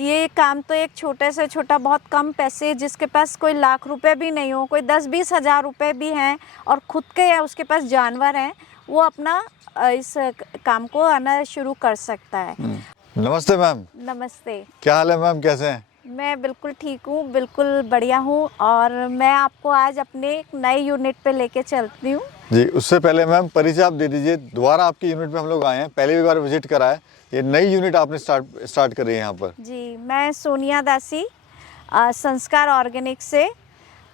ये काम तो एक छोटे से छोटा बहुत कम पैसे, जिसके पास कोई लाख रुपए भी नहीं हो, कोई 10-20 हज़ार रुपए भी हैं और खुद के या उसके पास जानवर हैं, वो अपना इस काम को आना शुरू कर सकता है। नमस्ते मैम। नमस्ते। क्या हाल है मैम, कैसे हैं? मैं बिल्कुल ठीक हूँ, बिल्कुल बढ़िया हूँ और मैं आपको आज अपने एक नए यूनिट पे लेके चलती हूँ। जी, उससे पहले मैम परिचय आप दे दीजिए। दोबारा आपकी यूनिट पे हम लोग आए हैं, पहले भी बार विजिट करा है, ये नई यूनिट आपने स्टार्ट करी है यहाँ पर। जी, मैं सोनिया दासी, संस्कार ऑर्गेनिक से,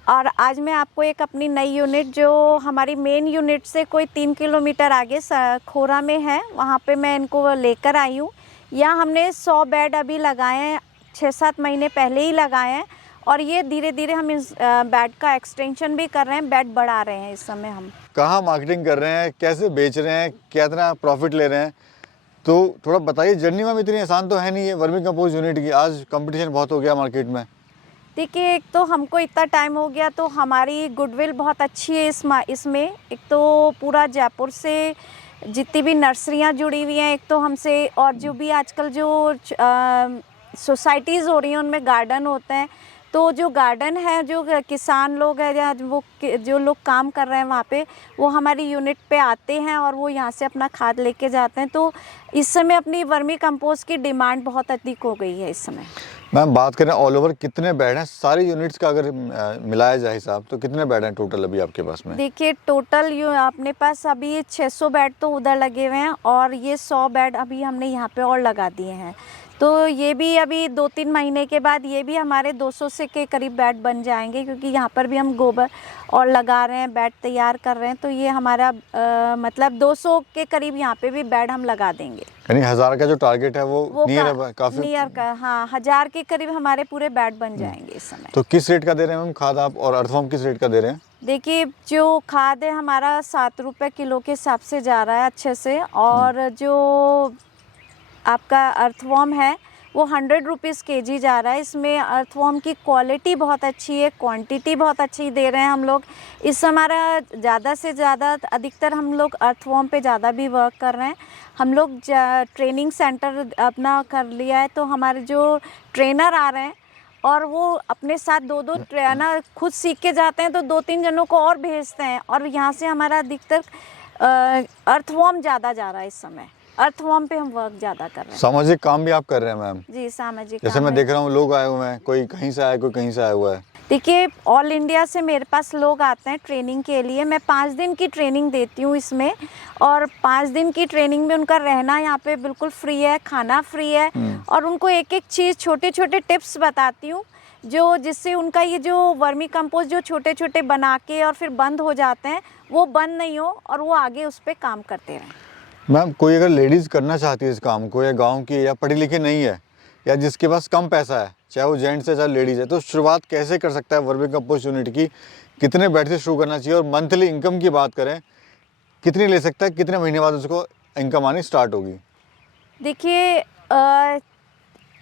और आज मैं आपको एक अपनी नई यूनिट जो हमारी मेन यूनिट से कोई 3 किलोमीटर आगे खोरा में है, वहाँ पे मैं इनको लेकर आई हूँ। यहाँ हमने 100 बेड अभी लगाए हैं, 6-7 महीने पहले ही लगाए हैं और ये धीरे धीरे हम इस बेड का एक्सटेंशन भी कर रहे हैं, बेड बढ़ा रहे हैं। इस समय हम कहाँ मार्केटिंग कर रहे हैं, कैसे बेच रहे हैं, कितना प्रॉफिट ले रहे हैं, तो थोड़ा बताइए। जर्नी मैम इतनी आसान तो है नहीं है वर्मी कंपोस्ट यूनिट की, आज कंपटीशन बहुत हो गया मार्केट में। देखिए, एक तो हमको इतना टाइम हो गया तो हमारी गुडविल बहुत अच्छी है इसमें। एक तो पूरा जयपुर से जितनी भी नर्सरियाँ जुड़ी हुई हैं, एक तो हमसे, और जो भी आजकल जो सोसाइटीज़ हो रही हैं उनमें गार्डन होते हैं, तो जो गार्डन है, जो किसान लोग हैं या वो जो लोग काम कर रहे हैं वहाँ पे, वो हमारी यूनिट पे आते हैं और वो यहाँ से अपना खाद लेके जाते हैं। तो इस समय अपनी वर्मी कंपोस्ट की डिमांड बहुत अधिक हो गई है इस समय। मैम बात करें ऑल ओवर कितने बेड हैं सारी यूनिट्स का, अगर मिलाया जाए हिसाब, तो कितने बेड हैं टोटल अभी आपके पास में? देखिए, टोटल अपने पास अभी 600 बेड तो उधर लगे हुए हैं और ये 100 बेड अभी हमने यहाँ पे और लगा दिए हैं। तो ये भी अभी 2-3 महीने के बाद ये भी हमारे 200 से के करीब बेड बन जाएंगे, क्योंकि यहाँ पर भी हम गोबर और लगा रहे हैं, बेड तैयार कर रहे हैं। तो ये हमारा मतलब 200 के करीब यहाँ पे भी बेड हम लगा देंगे। यानी 1000 का जो टारगेट है वो नियर काफी नियर का, हाँ, 1000 के करीब हमारे पूरे बेड बन जाएंगे इस समय। तो किस रेट का दे रहे हैं मैम खाद आप, और अर्थवॉर्म किस रेट का दे रहे हैं? देखिए, जो खाद है हमारा 7 रुपये किलो के हिसाब से जा रहा है अच्छे से, और जो आपका अर्थवॉर्म है वो 100 रुपीज़ kg जा रहा है। इसमें अर्थवॉर्म की क्वालिटी बहुत अच्छी है, क्वांटिटी बहुत अच्छी दे रहे हैं हम लोग। इस हमारा ज़्यादा से ज़्यादा अधिकतर हम लोग अर्थवॉर्म पे ज़्यादा भी वर्क कर रहे हैं। हम लोग ट्रेनिंग सेंटर अपना कर लिया है, तो हमारे जो ट्रेनर आ रहे हैं और वो अपने साथ 2-2 ट्रेनर खुद सीख के जाते हैं, तो 2-3 जनों को और भेजते हैं, और यहाँ से हमारा अधिकतर अर्थवॉर्म ज़्यादा जा रहा है इस समय। अर्थवॉर्म पे हम वर्क ज़्यादा कर रहे हैं। सामाजिक काम भी आप कर रहे हैं मैम? जी, सामाजिक जैसे मैं देख रहा हूँ लोग आए हुए हैं, कोई कहीं से आया, कोई कहीं से आया हुआ है। देखिए, ऑल इंडिया से मेरे पास लोग आते हैं ट्रेनिंग के लिए। मैं 5 दिन की ट्रेनिंग देती हूँ इसमें, और 5 दिन की ट्रेनिंग में उनका रहना यहाँ पे बिल्कुल फ्री है, खाना फ्री है, और उनको एक-एक चीज़, छोटे-छोटे टिप्स बताती हूँ जो जिससे उनका ये जो वर्मी कंपोस्ट जो छोटे-छोटे बना के और फिर बंद हो जाते हैं, वो बंद नहीं हो और वो आगे उस पर काम करते रहें। मैम कोई अगर लेडीज़ करना चाहती है इस काम को, या गांव की, या पढ़ी लिखी नहीं है, या जिसके पास कम पैसा है, चाहे वो जेंट्स है चाहे लेडीज़ है, तो शुरुआत कैसे कर सकता है वर्मी कंपोस्ट यूनिट की? कितने बेड से शुरू करना चाहिए? और मंथली इनकम की बात करें, कितनी ले सकता है, कितने महीने बाद उसको इनकम आनी स्टार्ट होगी? देखिए,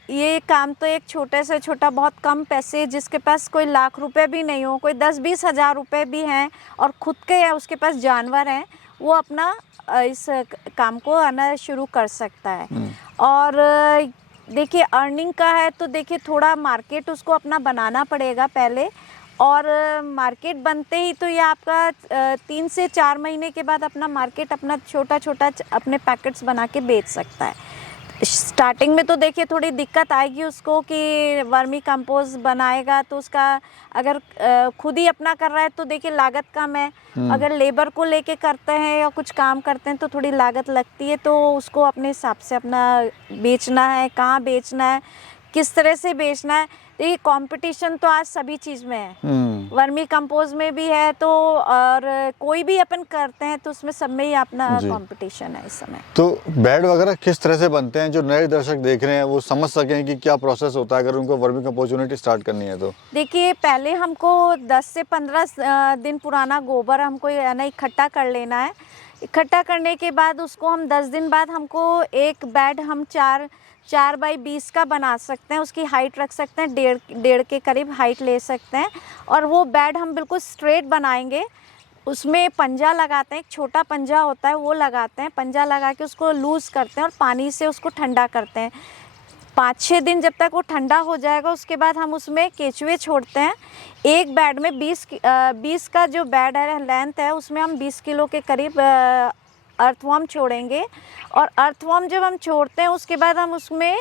ये काम तो एक छोटे से छोटा बहुत कम पैसे, जिसके पास कोई लाख रुपए भी नहीं हो, कोई 10-20 हज़ार रुपए भी हैं और खुद के या उसके पास जानवर हैं, वो अपना इस काम को आना शुरू कर सकता है। और देखिए, अर्निंग का है तो देखिए थोड़ा मार्केट उसको अपना बनाना पड़ेगा पहले, और मार्केट बनते ही तो ये आपका 3 से 4 महीने के बाद अपना मार्केट अपना छोटा-छोटा अपने पैकेट्स बना के बेच सकता है। स्टार्टिंग में तो देखिए थोड़ी दिक्कत आएगी उसको कि वर्मी कंपोस्ट बनाएगा तो उसका, अगर खुद ही अपना कर रहा है तो देखिए लागत कम है। अगर लेबर को लेके करते हैं या कुछ काम करते हैं तो थोड़ी लागत लगती है, तो उसको अपने हिसाब से अपना बेचना है, कहाँ बेचना है, किस तरह से बेचना है। देखिए, कंपटीशन तो आज सभी चीज़ में है, वर्मी कंपोस्ट में भी है, तो और कोई भी अपन करते हैं तो उसमें सब में ही अपना कंपटीशन है इस समय। तो बेड वगैरह किस तरह से बनते हैं, जो नए दर्शक देख रहे हैं वो समझ सकें कि क्या प्रोसेस होता है अगर उनको वर्मी कंपोस्ट यूनिट स्टार्ट करनी है? तो देखिए, पहले हमको 10 से 15 दिन पुराना गोबर हमको ना इकट्ठा कर लेना है। इकट्ठा करने के बाद उसको हम 10 दिन बाद हमको एक बेड हम 4 बाई 20 का बना सकते हैं। उसकी हाइट रख सकते हैं, 1.5 के करीब हाइट ले सकते हैं, और वो बेड हम बिल्कुल स्ट्रेट बनाएंगे। उसमें पंजा लगाते हैं, एक छोटा पंजा होता है वो लगाते हैं, पंजा लगा के उसको लूज़ करते हैं और पानी से उसको ठंडा करते हैं। 5-6 दिन जब तक वो ठंडा हो जाएगा उसके बाद हम उसमें केचुए छोड़ते हैं। एक बेड में 20 का जो बेड है लेंथ है उसमें हम 20 किलो के करीब अर्थवर्म छोड़ेंगे। और अर्थवर्म जब हम छोड़ते हैं उसके बाद हम उसमें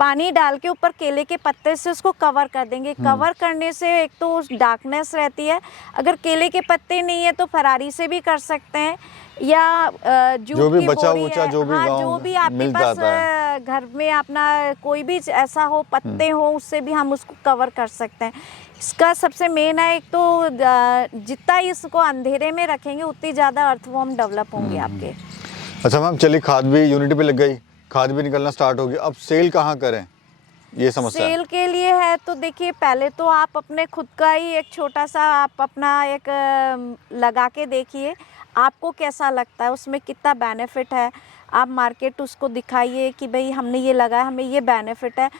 पानी डाल के ऊपर केले के पत्ते से उसको कवर कर देंगे। कवर करने से एक तो डार्कनेस रहती है, अगर केले के पत्ते नहीं है तो फरारी से भी कर सकते हैं या जूट जो भी की बचा बोरी उचा है, जो भी हाँ, गाँव जो भी आपके मिल पास जाता है। घर में अपना कोई भी ऐसा हो पत्ते हो उससे भी हम उसको कवर कर सकते हैं। इसका सबसे मेन है एक तो जितना इसको अंधेरे में रखेंगे उतनी ज़्यादा अर्थवर्म डेवलप होंगे आपके। अच्छा मैम, चलिए खाद भी यूनिटी पे लग गई, खाद भी निकलना स्टार्ट होगी, अब सेल कहाँ करें ये समस्या है। सेल के लिए है तो देखिए पहले तो आप अपने खुद का ही एक छोटा सा आप अपना एक लगा के देखिए आपको कैसा लगता है, उसमें कितना बेनिफिट है। आप मार्केट उसको दिखाइए कि भाई हमने ये लगाया, हमें ये बेनिफिट है।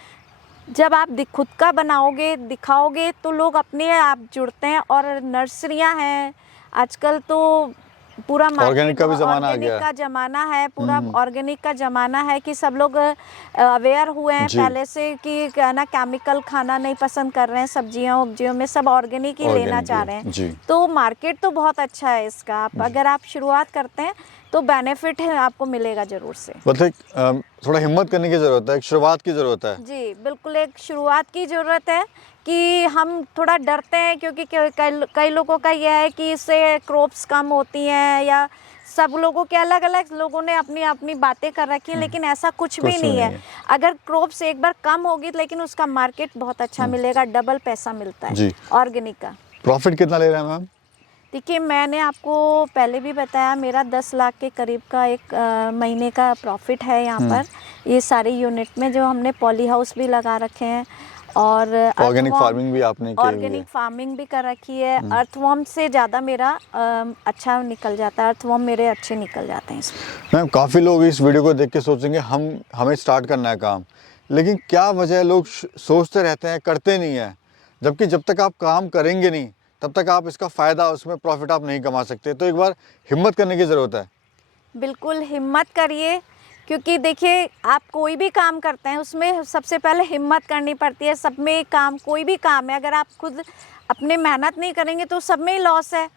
जब आप खुद का बनाओगे दिखाओगे तो लोग अपने आप जुड़ते हैं। और नर्सरियां हैं आजकल तो पूरा ऑर्गेनिक का भी ज़माना आ गया ऑर्गेनिक का ज़माना है, पूरा ऑर्गेनिक का ज़माना है कि सब लोग अवेयर हुए हैं जी। पहले से कि क्या ना केमिकल खाना नहीं पसंद कर रहे हैं, सब्जियों उब्जियों में सब ऑर्गेनिक ही लेना ऑर्गेनिक चाह ही, रहे हैं। जी। तो मार्केट तो बहुत अच्छा है इसका, आप अगर आप शुरुआत करते हैं तो बेनिफिट है आपको मिलेगा ज़रूर से। मतलब थोड़ा हिम्मत करने की ज़रूरत है, एक शुरुआत की ज़रूरत है। जी बिल्कुल, एक शुरुआत की ज़रूरत है कि हम थोड़ा डरते हैं क्योंकि कई लोगों का यह है कि इससे क्रॉप्स कम होती हैं या सब लोगों के अलग अलग लोगों ने अपनी अपनी बातें कर रखी हैं, लेकिन ऐसा कुछ भी नहीं है। अगर क्रॉप्स एक बार कम होगी लेकिन उसका मार्केट बहुत अच्छा मिलेगा, डबल पैसा मिलता है जी। ऑर्गेनिक का। प्रॉफिट कितना ले रहे हैं मैम? देखिए मैंने आपको पहले भी बताया मेरा 10 लाख के करीब का एक महीने का प्रॉफिट है यहाँ पर। ये सारे यूनिट में जो हमने पॉली हाउस भी लगा रखे हैं और ऑर्गेनिक फार्मिंग भी आपने की हुई है। ऑर्गेनिक फार्मिंग भी कर रखी है। अर्थवर्म से ज़्यादा मेरा अच्छा निकल जाता है, अर्थवर्म मेरे अच्छे निकल जाते हैं इसमें। मैम काफ़ी लोग इस वीडियो को देख के सोचेंगे हमें स्टार्ट करना है काम, लेकिन क्या वजह है लोग सोचते रहते हैं करते नहीं है, जबकि जब तक आप काम करेंगे नहीं तब तक आप इसका फ़ायदा उसमें प्रॉफिट आप नहीं कमा सकते। तो एक बार हिम्मत करने की ज़रूरत है। बिल्कुल हिम्मत करिए, क्योंकि देखिए आप कोई भी काम करते हैं उसमें सबसे पहले हिम्मत करनी पड़ती है। सब में काम, कोई भी काम है, अगर आप खुद अपने मेहनत नहीं करेंगे तो सब में ही लॉस है।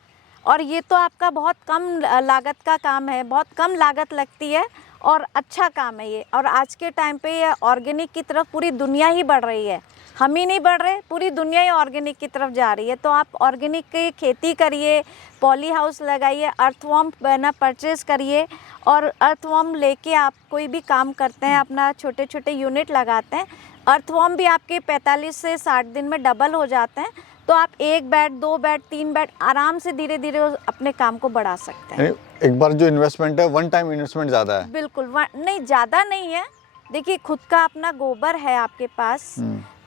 और ये तो आपका बहुत कम लागत का काम है, बहुत कम लागत लगती है और अच्छा काम है ये। और आज के टाइम पे ये ऑर्गेनिक की तरफ पूरी दुनिया ही बढ़ रही है, हम ही नहीं बढ़ रहे, पूरी दुनिया ही ऑर्गेनिक की तरफ जा रही है। तो आप ऑर्गेनिक की खेती करिए, पॉली हाउस लगाइए, अर्थवर्म ना परचेज करिए और अर्थवर्म लेके आप कोई भी काम करते हैं, अपना छोटे छोटे यूनिट लगाते हैं, अर्थवर्म भी आपके 45 से 60 दिन में डबल हो जाते हैं। तो आप 1 बेड 2 बेड 3 बेड आराम से धीरे धीरे अपने काम को बढ़ा सकते हैं। एक बार जो इन्वेस्टमेंट है, वन टाइम इन्वेस्टमेंट ज़्यादा है। बिल्कुल नहीं, ज़्यादा नहीं है। देखिए खुद का अपना गोबर है आपके पास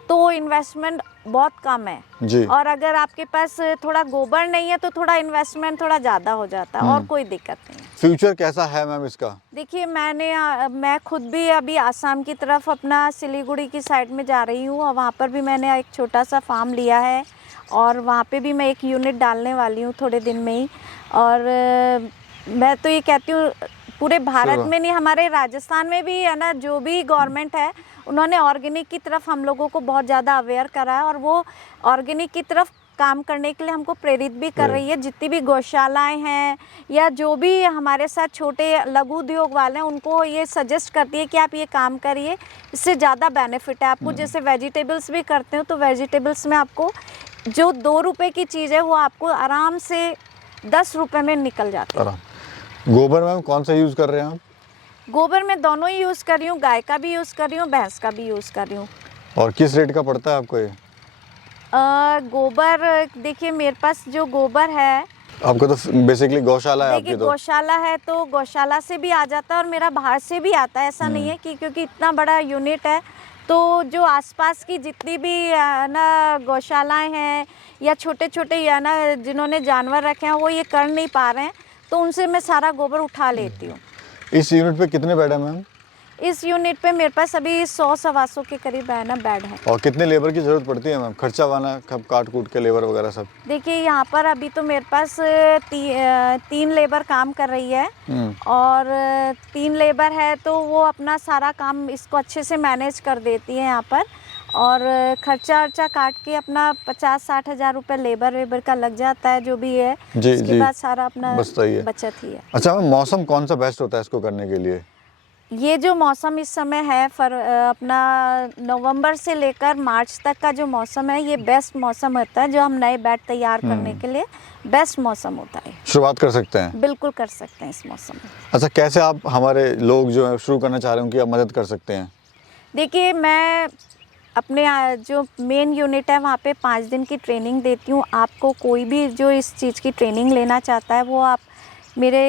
तो इन्वेस्टमेंट बहुत कम है जी। और अगर आपके पास थोड़ा गोबर नहीं है तो थोड़ा इन्वेस्टमेंट थोड़ा ज़्यादा हो जाता है और कोई दिक्कत नहीं है। फ्यूचर कैसा है मैम इसका? देखिए मैं खुद भी अभी आसाम की तरफ अपना सिलीगुड़ी की साइड में जा रही हूँ और वहाँ पर भी मैंने एक छोटा सा फार्म लिया है और वहाँ पे भी मैं एक यूनिट डालने वाली हूँ थोड़े दिन में ही। और मैं तो ये कहती हूँ पूरे भारत में नहीं, हमारे राजस्थान में भी है ना, जो भी गवर्नमेंट है उन्होंने ऑर्गेनिक की तरफ हम लोगों को बहुत ज़्यादा अवेयर करा है और वो ऑर्गेनिक की तरफ काम करने के लिए हमको प्रेरित भी कर रही है। जितनी भी गौशालाएं हैं या जो भी हमारे साथ छोटे लघु उद्योग वाले हैं उनको ये सजेस्ट करती है कि आप ये काम करिए, इससे ज़्यादा बेनिफिट है आपको। जैसे वेजिटेबल्स भी करते हो तो वेजिटेबल्स में आपको जो 2 रुपये की चीज़ है वो आपको आराम से 10 रुपये में निकल जाती है। गोबर मैम कौन सा यूज़ कर रहे हैं आप? गोबर मैं दोनों ही यूज़ कर रही हूँ, गाय का भी यूज़ कर रही हूँ, भैंस का भी यूज़ कर रही हूँ। और किस रेट का पड़ता है आपको ये? गोबर देखिए मेरे पास जो गोबर है, आपको तो बेसिकली गौशाला है आपकी? देखिए गौशाला है तो गौशाला से भी आ जाता है और मेरा बाहर से भी आता है। ऐसा नहीं है कि क्योंकि इतना बड़ा यूनिट है तो जो आसपास की जितनी भी ना गौशालाएं हैं या छोटे छोटे या ना जिन्होंने जानवर रखे हैं वो ये कर नहीं पा रहे हैं तो उनसे मैं सारा गोबर उठा लेती हूँ। इस यूनिट पे कितने बेड है मैम? इस यूनिट पे मेरे पास अभी 100-125 के करीब है ना बेड है। और कितने लेबर की ज़रूरत पड़ती है मैम? खर्चा वाना कब काट कूट के लेबर वगैरह सब? देखिए यहाँ पर अभी तो मेरे पास 3 लेबर काम कर रही है और 3 लेबर है तो वो अपना सारा काम इसको अच्छे से मैनेज कर देती है यहाँ पर। और खर्चा वर्चा काट के अपना 50-60 हज़ार रुपये लेबर वेबर का लग जाता है जो भी है। जी उसके जी, बाद सारा अपना बचता ही है। बचत ही है। अच्छा मैम, मौसम कौन सा बेस्ट होता है इसको करने के लिए? ये जो मौसम इस समय है अपना नवंबर से लेकर मार्च तक का जो मौसम है ये बेस्ट मौसम होता है, जो हम नए बैट तैयार करने के लिए बेस्ट मौसम होता है। शुरुआत कर सकते हैं? बिल्कुल कर सकते हैं इस मौसम में। अच्छा, कैसे आप हमारे लोग जो है शुरू करना चाह रहे हैं उनकी आप मदद कर सकते हैं? देखिए मैं अपने जो मेन यूनिट है वहाँ पे 5 दिन की ट्रेनिंग देती हूँ। आपको कोई भी जो इस चीज़ की ट्रेनिंग लेना चाहता है वो आप मेरे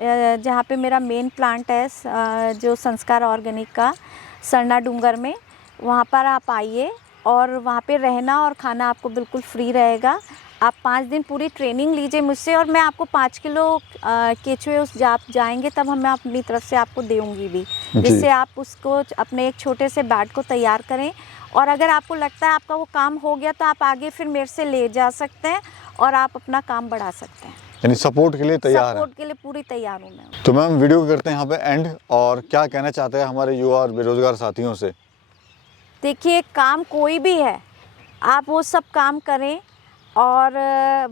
जहाँ पे मेरा मेन प्लांट है जो संस्कार ऑर्गेनिक का सरना डूंगर में, वहाँ पर आप आइए और वहाँ पे रहना और खाना आपको बिल्कुल फ्री रहेगा। आप 5 दिन पूरी ट्रेनिंग लीजिए मुझसे और मैं आपको 5 किलो केचुए उस आप जाएंगे तब मैं अपनी तरफ से आपको दूँगी भी, जिससे आप उसको अपने एक छोटे से बैट को तैयार करें। और अगर आपको लगता है आपका वो काम हो गया तो आप आगे फिर मेरे से ले जा सकते हैं और आप अपना काम बढ़ा सकते हैं। यानी सपोर्ट के लिए तैयार है? सपोर्ट के लिए पूरी तैयार हूँ मैं। तो मैम वीडियो को करते हैं यहाँ पे एंड, और क्या कहना चाहते हैं हमारे युवा और बेरोजगार साथियों से? देखिए काम कोई भी है आप वो सब काम करें और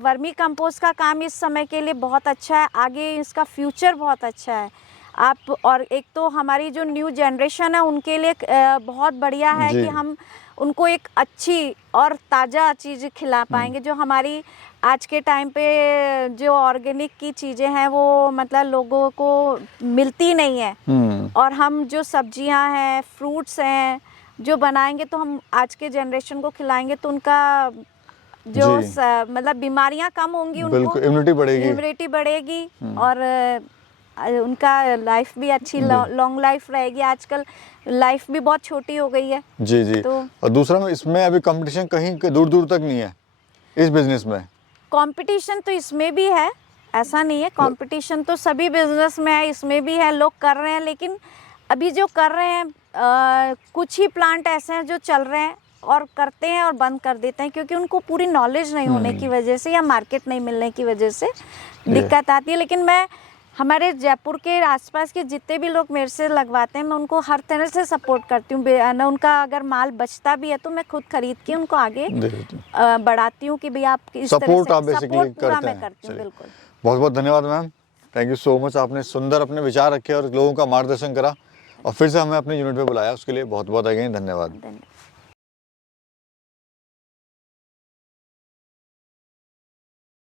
वर्मी कंपोस्ट का काम इस समय के लिए बहुत अच्छा है, आगे इसका फ्यूचर बहुत अच्छा है। आप और एक तो हमारी जो न्यू जनरेशन है उनके लिए बहुत बढ़िया है कि हम उनको एक अच्छी और ताज़ा चीज़ खिला पाएंगे। जो हमारी आज के टाइम पे जो ऑर्गेनिक की चीज़ें हैं वो मतलब लोगों को मिलती नहीं है, और हम जो सब्जियां हैं फ्रूट्स हैं जो बनाएंगे तो हम आज के जनरेशन को खिलाएंगे तो उनका जो मतलब बीमारियां कम होंगी, उनको इम्यूनिटी बढ़ेगी और उनका लाइफ भी अच्छी लॉन्ग लाइफ रहेगी। आजकल लाइफ भी बहुत छोटी हो गई है। जी जी। तो और दूसरा में इसमें अभी कंपटीशन कहीं दूर दूर तक नहीं है इस बिजनेस में? कंपटीशन तो इसमें भी है, ऐसा नहीं है, कंपटीशन तो सभी बिजनेस में है, इसमें भी है, लोग कर रहे हैं। लेकिन अभी जो कर रहे हैं कुछ ही प्लांट ऐसे हैं जो चल रहे हैं और करते हैं और बंद कर देते हैं क्योंकि उनको पूरी नॉलेज नहीं होने की वजह से या मार्केट नहीं मिलने की वजह से दिक्कत आती है। लेकिन मैं हमारे जयपुर के आसपास के जितने भी लोग मेरे से लगवाते हैं मैं उनको हर तरह से सपोर्ट करती हूँ। उनका अगर माल बचता भी है तो मैं खुद खरीद के उनको आगे बढ़ाती हूँ कि भाई आप इस सपोर्ट तरह आप से बेसिकली करते हैं। करती हूँ। बिल्कुल, बहुत बहुत धन्यवाद ma'am, thank you so much. आपने सुंदर अपने विचार रखे और लोगों का मार्गदर्शन करा और फिर से हमें अपने यूनिट पे बुलाया, उसके लिए बहुत बहुत अगेन धन्यवाद।